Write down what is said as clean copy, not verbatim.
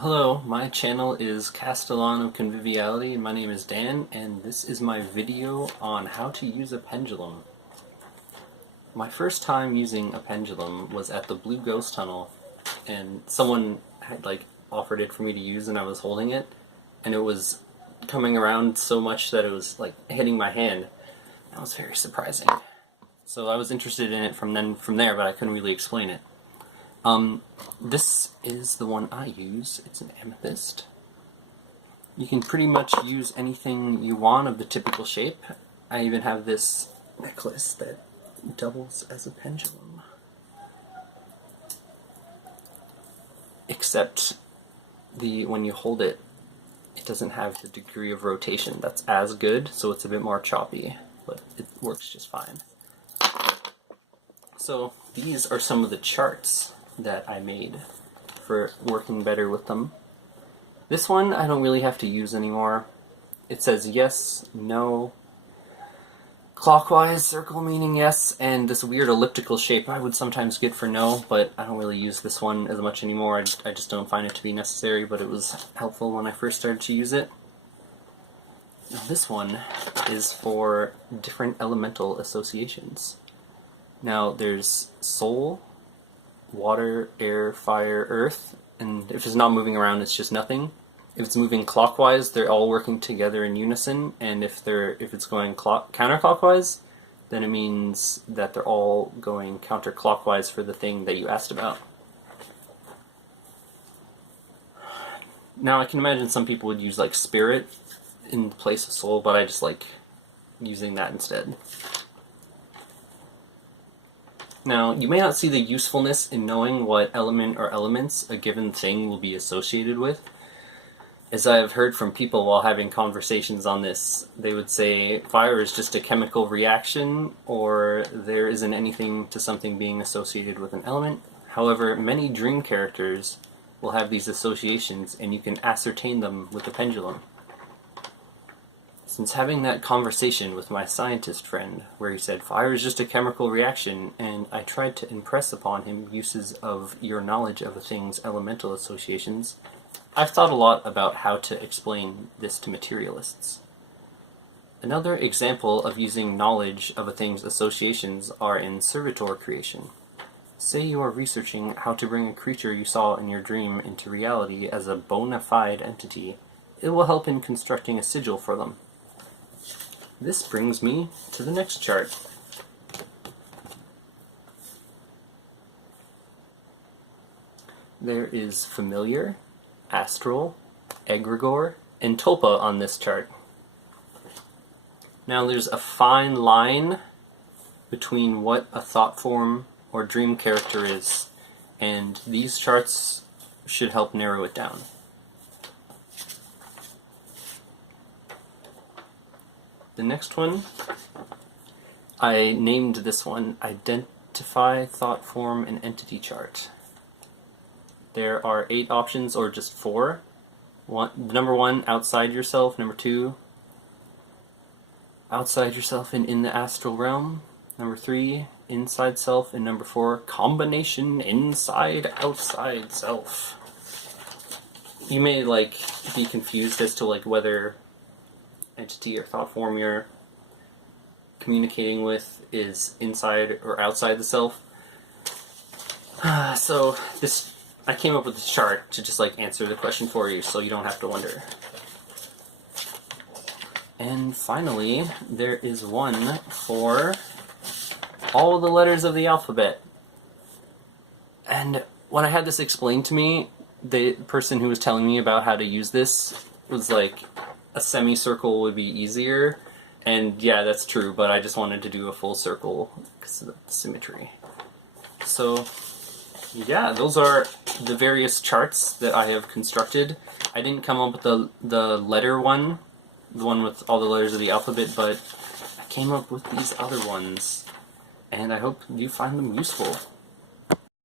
Hello, my channel is Castellan of Conviviality. My name is Dan, and this is my video on how to use a pendulum. My first time using a pendulum was at the Blue Ghost Tunnel, and someone had offered it for me to use, and I was holding it, and it was coming around so much that it was hitting my hand. That was very surprising. So I was interested in it from there, but I couldn't really explain it. This is the one I use. It's an amethyst. You can pretty much use anything you want of the typical shape. I even have this necklace that doubles as a pendulum. Except when you hold it, it doesn't have the degree of rotation that's as good, so it's a bit more choppy, but it works just fine. So these are some of the charts that I made for working better with them. This one I don't really have to use anymore. It says yes, no, clockwise, circle meaning yes, and this weird elliptical shape I would sometimes get for no, but I don't really use this one as much anymore. I just don't find it to be necessary, but it was helpful when I first started to use it. Now this one is for different elemental associations. Now there's soul, water, air, fire, earth, and if it's not moving around, it's just nothing. If it's moving clockwise, they're all working together in unison, and if it's going counterclockwise, then it means that they're all going counterclockwise for the thing that you asked about. Now I can imagine some people would use spirit in place of soul, but I just like using that instead. Now, you may not see the usefulness in knowing what element or elements a given thing will be associated with. As I have heard from people while having conversations on this, they would say fire is just a chemical reaction, or there isn't anything to something being associated with an element. However, many dream characters will have these associations, and you can ascertain them with the pendulum. Since having that conversation with my scientist friend, where he said fire is just a chemical reaction, and I tried to impress upon him uses of your knowledge of a thing's elemental associations, I've thought a lot about how to explain this to materialists. Another example of using knowledge of a thing's associations are in servitor creation. Say you are researching how to bring a creature you saw in your dream into reality as a bona fide entity. It will help in constructing a sigil for them. This brings me to the next chart. There is familiar, astral, egregore, and tulpa on this chart. Now there's a fine line between what a thought form or dream character is, and these charts should help narrow it down. The next one, I named this one Identify Thought Form and Entity Chart. There are 8 options, or just 4. Number 1, outside yourself. Number 2, outside yourself and in the astral realm. Number 3, inside self. And number 4, combination inside-outside self. You may be confused as to whether entity or thought form you're communicating with is inside or outside the self. So I came up with this chart to just answer the question for you, so you don't have to wonder. And finally, there is one for all the letters of the alphabet. And when I had this explained to me, the person who was telling me about how to use this was like, a semicircle would be easier, and yeah, that's true, but I just wanted to do a full circle because of the symmetry. So yeah, those are the various charts that I have constructed. I didn't come up with the letter one, the one with all the letters of the alphabet, but I came up with these other ones, and I hope you find them useful.